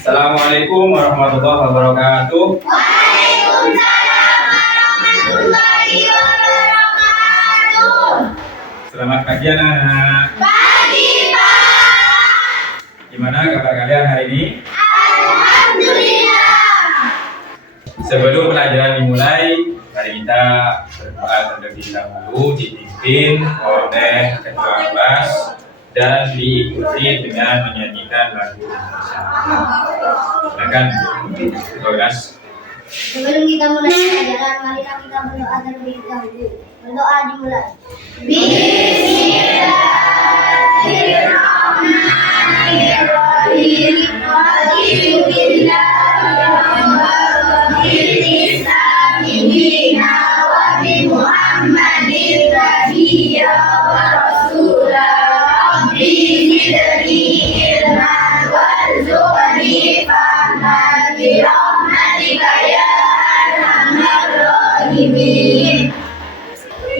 Assalamualaikum warahmatullahi wabarakatuh. Waalaikumsalam warahmatullahi wabarakatuh. Selamat pagi anak-anak. Pagi, Pak. Gimana kabar kalian hari ini? Alhamdulillah. Sebelum pelajaran dimulai, mari kita berdoa terlebih dahulu, dipimpin oleh ketua kelas dan diikuti dengan menyanyikan lagu Indonesia. Silakan ketua kelas. Sebelum kita mulai pelajaran, mari kita berdoa terlebih dahulu. Berdoa dimulai.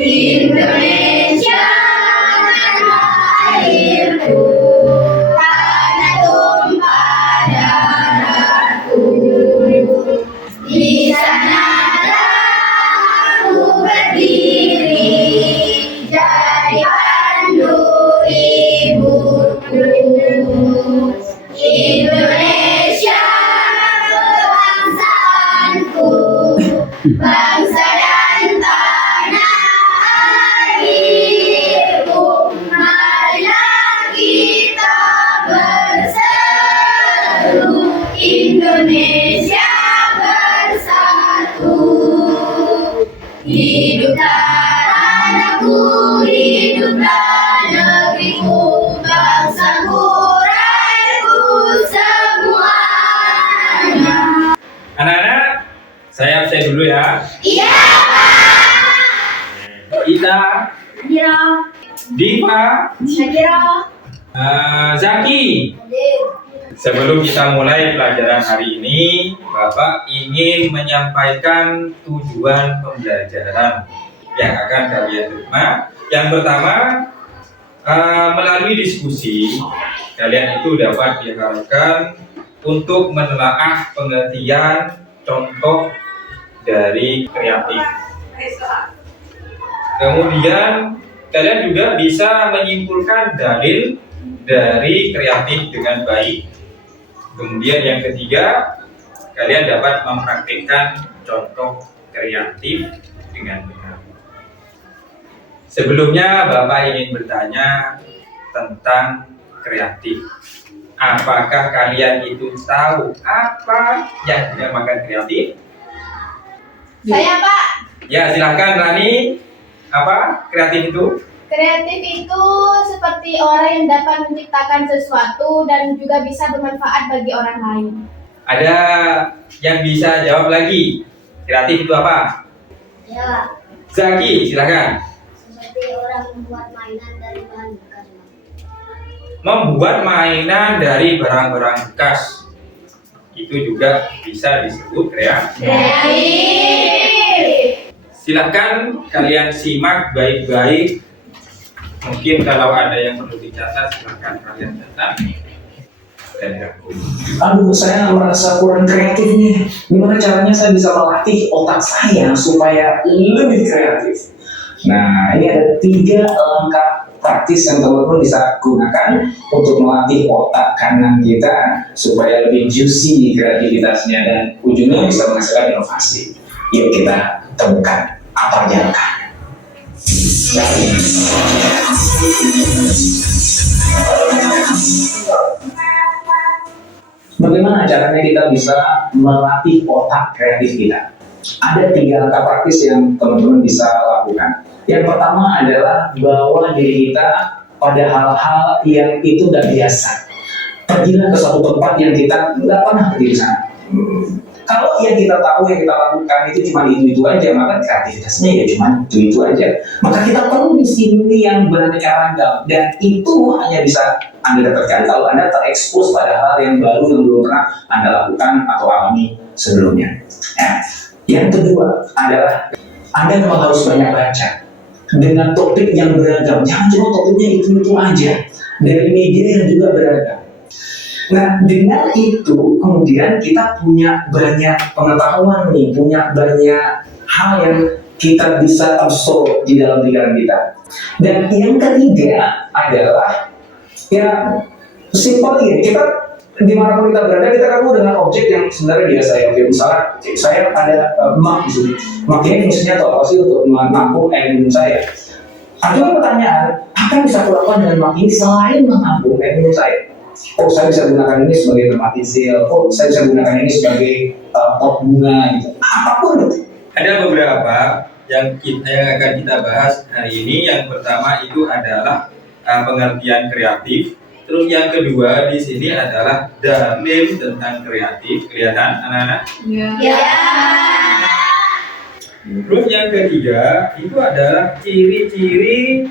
Indonesia tanah airku, tanah tumpah darahku. Di sanalah aku berdiri, jadi pandu ibuku. Indonesia kebangsaanku, bangsa dan tanah airku. Marilah kita berseru, Indonesia bersatu. Hiduplah tanahku, hiduplah negeriku, bangsaku, rakyatku semuanya. Anak-anak, saya absen dulu ya. Iya, Ita, Iya, Diva, Syakira, Zaki. Sebelum kita mulai pelajaran hari ini, Bapak ingin menyampaikan tujuan pembelajaran yang akan kalian terima. Yang pertama, melalui diskusi, kalian itu dapat diharapkan untuk menelaah pengertian contoh dari kreatif. Kemudian, kalian juga bisa menyimpulkan dalil dari kreatif dengan baik. Kemudian yang ketiga, kalian dapat mempraktikkan contoh kreatif dengan benar. Sebelumnya, Bapak ingin bertanya tentang kreatif. Apakah kalian itu tahu apa yang dinamakan kreatif? Saya Pak. Ya, silahkan Rani. Apa kreatif itu? Kreatif itu seperti orang yang dapat menciptakan sesuatu dan juga bisa bermanfaat bagi orang lain. Ada yang bisa jawab lagi? Kreatif itu apa? Ya, Zaki, silahkan. seperti orang membuat mainan dari bahan bekas. Membuat mainan dari barang-barang bekas. Itu juga bisa disebut kreatif. Kreatif. Silahkan kalian simak baik-baik. Mungkin kalau ada yang perlu dicatat, silahkan kalian catat. Aduh, saya merasa kurang kreatif nih. Gimana caranya saya bisa melatih otak saya supaya lebih kreatif? Nah, ini ada 3 langkah praktis yang teman-teman bisa gunakan untuk melatih otak kanan kita supaya lebih juicy kreativitasnya dan ujungnya bisa menghasilkan inovasi. Yuk kita temukan apa aja langkah. Bagaimana caranya kita bisa melatih otak kreatif kita? Ada 3 langkah praktis yang teman-teman bisa lakukan. Yang pertama adalah bawa diri kita pada hal-hal yang itu tidak biasa. Pergilah ke suatu tempat yang kita nggak pernah pergi di sana. Kalau yang kita tahu, yang kita lakukan itu cuma itu aja, maka kreativitasnya ya cuma itu aja. Maka kita perlu di sini yang beraneka ragam, dan itu hanya bisa Anda dapatkan kalau Anda terekspos pada hal yang baru yang belum pernah Anda lakukan atau alami sebelumnya. Nah, yang kedua adalah Anda memang harus banyak baca dengan topik yang beragam. Jangan cuma topiknya itu aja, dari media yang juga beragam. Nah, dengan itu kemudian kita punya banyak pengetahuan nih, punya banyak hal yang kita bisa absorb di dalam pikiran kita. Dan yang ketiga adalah ya simpel ini, kita dimanapun kita berada kita ketemu dengan objek yang sebenarnya biasa ya. Oke, misalnya saya ada mug di sini. Mug ini fungsinya apa sih? Untuk menampung air minum saya. Ada pertanyaan, apa yang bisa kulakukan dengan mug ini selain menampung air minum saya? Oh, saya bisa gunakan ini sebagai tempat isil. Oh, saya bisa gunakan ini sebagai pot bunga gitu. Apapun itu. Ada beberapa yang akan kita bahas hari ini. Yang pertama itu adalah pengertian kreatif. Terus yang kedua di sini adalah dalil tentang kreatif. Kelihatan anak-anak? Ya. Terus yang ketiga itu adalah ciri-ciri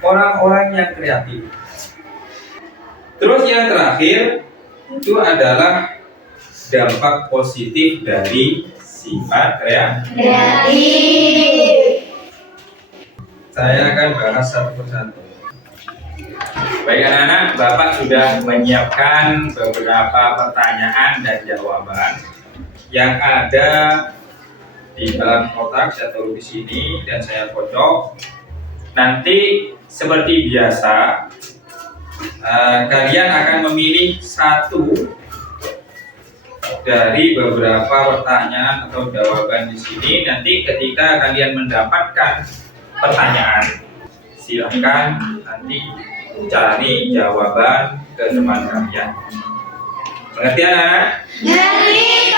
orang-orang yang kreatif. Terus yang terakhir itu adalah dampak positif dari sifat kreatif. Saya akan bahas satu persatu. Baik anak-anak, Bapak sudah menyiapkan beberapa pertanyaan dan jawaban yang ada di dalam kotak. Saya taruh di sini dan saya kocok. Nanti seperti biasa, kalian akan memilih satu dari beberapa pertanyaan atau jawaban di sini. Nanti ketika kalian mendapatkan pertanyaan, silahkan nanti cari jawaban ke teman kalian. Mengerti anak? Ngerti,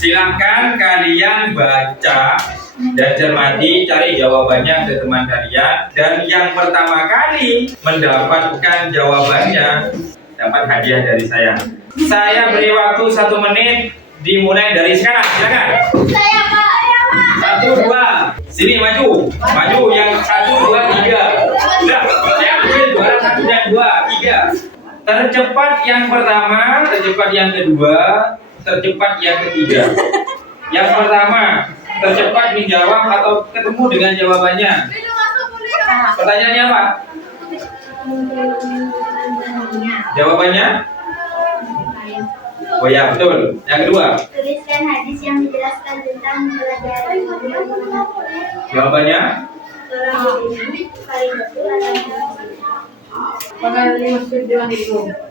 Silahkan kalian baca dan cermati, cari jawabannya ke teman kalian. Dan yang pertama kali mendapatkan jawabannya dapat hadiah dari saya. Saya beri waktu 1 menit, dimulai dari sekarang. Silakan. Saya Pak. 1, 2, sini maju, yang 1, 2, 3. Sudah, saya ambil juara 1 dan 2, 3. Tercepat yang pertama, tercepat yang kedua, tercepat yang ketiga. Yang pertama, tercepat menjawab atau ketemu dengan jawabannya. Pertanyaannya apa? Jawabannya? Oh ya, betul. Yang kedua. Tuliskan hadis yang menjelaskan tentang belajar. Jawabannya?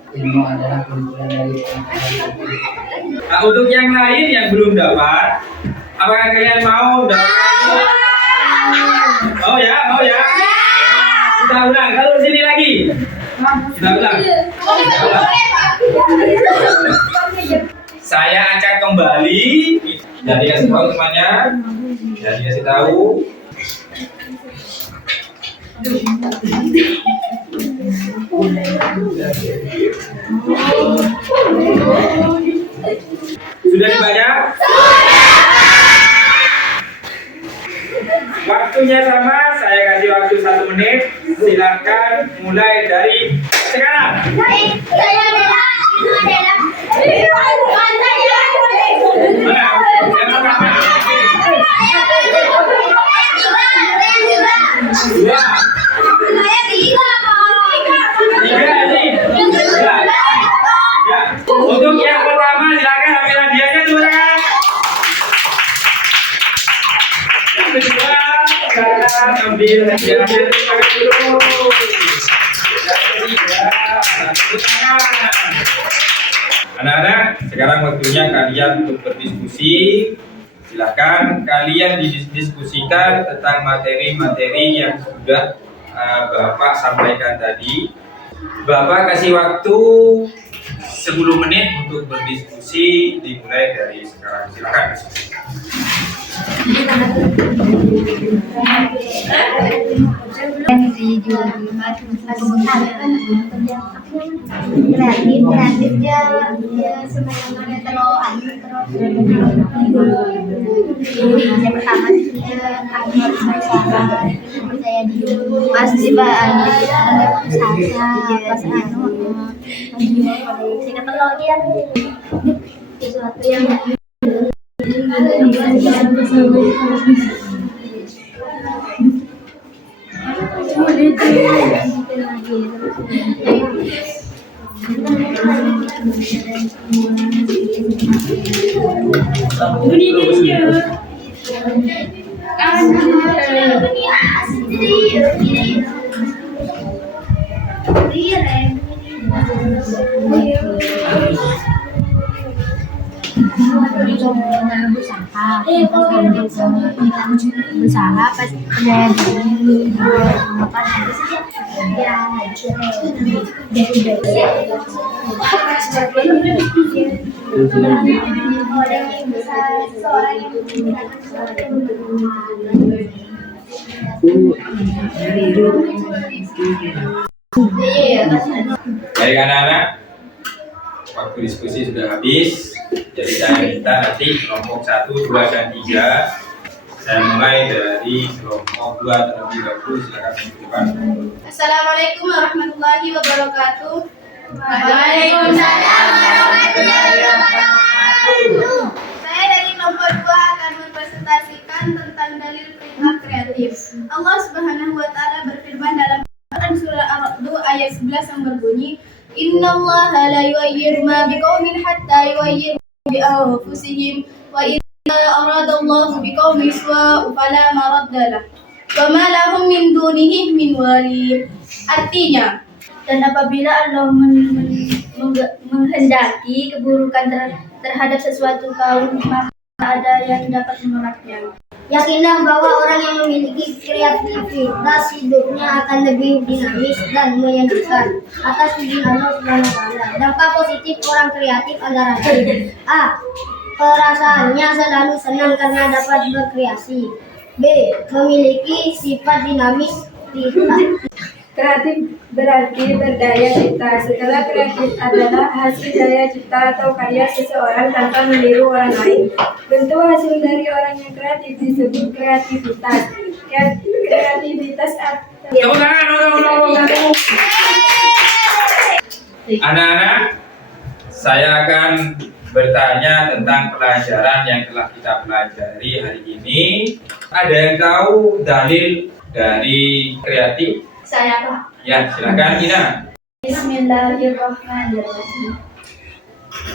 Ilmu adalah kumpulan dari Nah, untuk yang lain yang belum dapat, apakah kalian mau dapat? Oh ya. Kita ulang. Kalau sini lagi. Kita ulang. Saya akan kembali. Jadi kasih tahu temannya. Jadi kasih tahu. Sudah dibaca? Waktunya sama, saya kasih waktu 1 menit. Silakan mulai dari sekarang. Saya adalah Mana? Yang pertama. 2. 3 ini. Ya. Untuk yang pertama silakan ambil hadiahnya dulu kan. Yang kedua silakan ambil hadiahnya dulu. Yang ketiga tepuk tangan. Anak-anak, sekarang waktunya kalian untuk berdiskusi. Silakan kalian didiskusikan tentang materi-materi yang sudah Bapak sampaikan tadi. Bapak kasih waktu 10 menit untuk berdiskusi, dimulai dari sekarang. Silakan. kreatifnya dia sebenarnya terlalu yang pertama dia percaya pasti Pak pas sesuatu yang berusaha pas Baik anak-anak, waktu diskusi sudah habis. Jadi saya minta nanti kelompok 1, 2, dan 3 saya mulai dari kelompok 2 terlebih dahulu. Silakan maju depan. Assalamualaikum warahmatullahi wabarakatuh. Waalaikumsalam warahmatullahi wabarakatuh. Saya dari kelompok 2 akan mempresentasikan tentang dalil perintah kreatif. Allah Subhanahu wa taala berfirman dalam Quran surah Ar-Ra'd ayat 11 yang berbunyi, "Innallaha la yughayyiru ma biqaumin hatta yughayyiru bi anfusihim wa idza aradallahu biqaumin su'a fala maradda lahu wa ma lahum min dunihi min wali." Artinya, dan apabila Allah menghendaki keburukan terhadap sesuatu kaum, maka ada yang dapat menolaknya. Yakinlah bahwa orang yang memiliki kreativitas hidupnya akan lebih dinamis dan menyenangkan atas izin Allah Subhanahu wa taala. Dampak positif orang kreatif antara lain: A. Perasaannya selalu senang karena dapat berkreasi. B. Memiliki sifat dinamis. Kreatif berarti berdaya cipta. Segala kreatif adalah hasil daya cipta atau karya seseorang tanpa meniru orang lain. Bentuk hasil dari orang yang kreatif disebut kreativitas. Kreativitas Tepuk tangan untuk anak-anak. Saya akan bertanya tentang pelajaran yang telah kita pelajari hari ini. Ada yang tahu dalil dari kreatif? Saya Pak. Ya, silakan Ina. Bismillahirrahmanirrahim.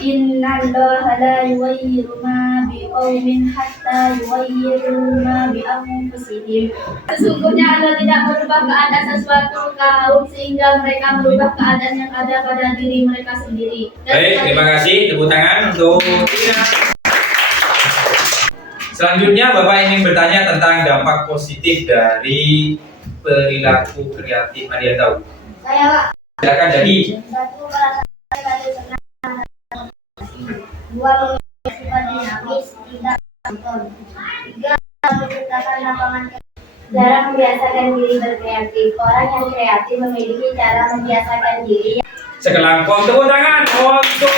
Innallaha la yughayyiru ma biqaumin hatta yughayyiru ma bi anfusihim. Sesungguhnya Allah tidak merubah keadaan sesuatu kaum sehingga mereka merubah keadaan yang ada pada diri mereka sendiri. Baik, terima kasih. Tepuk tangan untuk Ina. Selanjutnya Bapak ingin bertanya tentang dampak positif dari perilaku kreatif. Ada yang tahu? Saya Pak. Silakan jadi. 1. Perasaan selalu senang. 2. Memiliki sifat dinamis, tidak monoton. 3. Menciptakan lapangan kerja. Cara membiasakan diri berkreatif. Orang yang kreatif memiliki cara membiasakan diri. Sekelangkong tepuk tangan untuk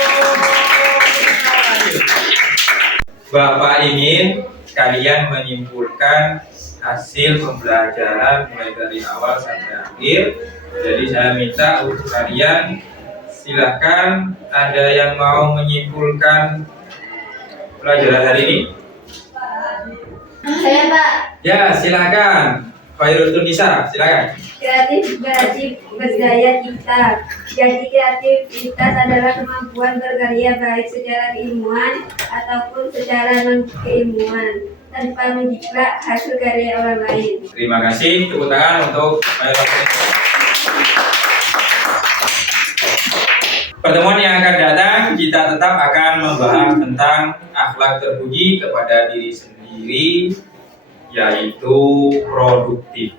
Bapak ingin kalian menyimpulkan hasil pembelajaran mulai dari awal sampai akhir. Jadi saya minta untuk kalian, silahkan ada yang mau menyimpulkan pelajaran hari ini? Saya Pak. Ya, silahkan. Khairul Tunisa, silakan. Kreatif berarti berdaya cipta. Jadi kreativitas adalah kemampuan berkarya baik secara keilmuan ataupun secara non-keilmuan tanpa menjiplak hasil karya orang lain. Terima kasih. Tepuk tangan untuk Khairul Tunisa. Pertemuan yang akan datang kita tetap akan membahas tentang akhlak terpuji kepada diri sendiri, yaitu produktif.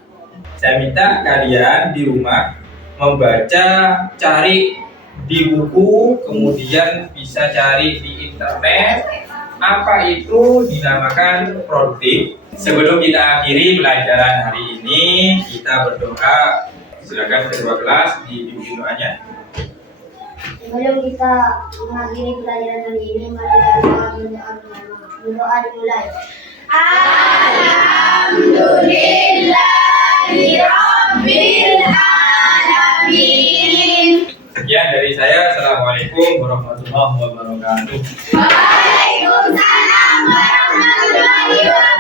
Saya minta kalian di rumah membaca, cari di buku, kemudian bisa cari di internet apa itu dinamakan produktif. Sebelum kita akhiri pelajaran hari ini, kita berdoa. Silakan kedua kelas dipimpin doanya. Sebelum kita mengakhiri pelajaran hari ini, mari kita berdoa bersama. Berdoa dimulai. Alhamdulillah. Sekian dari saya. Assalamualaikum warahmatullahi wabarakatuh. Waalaikumsalam warahmatullahi wabarakatuh.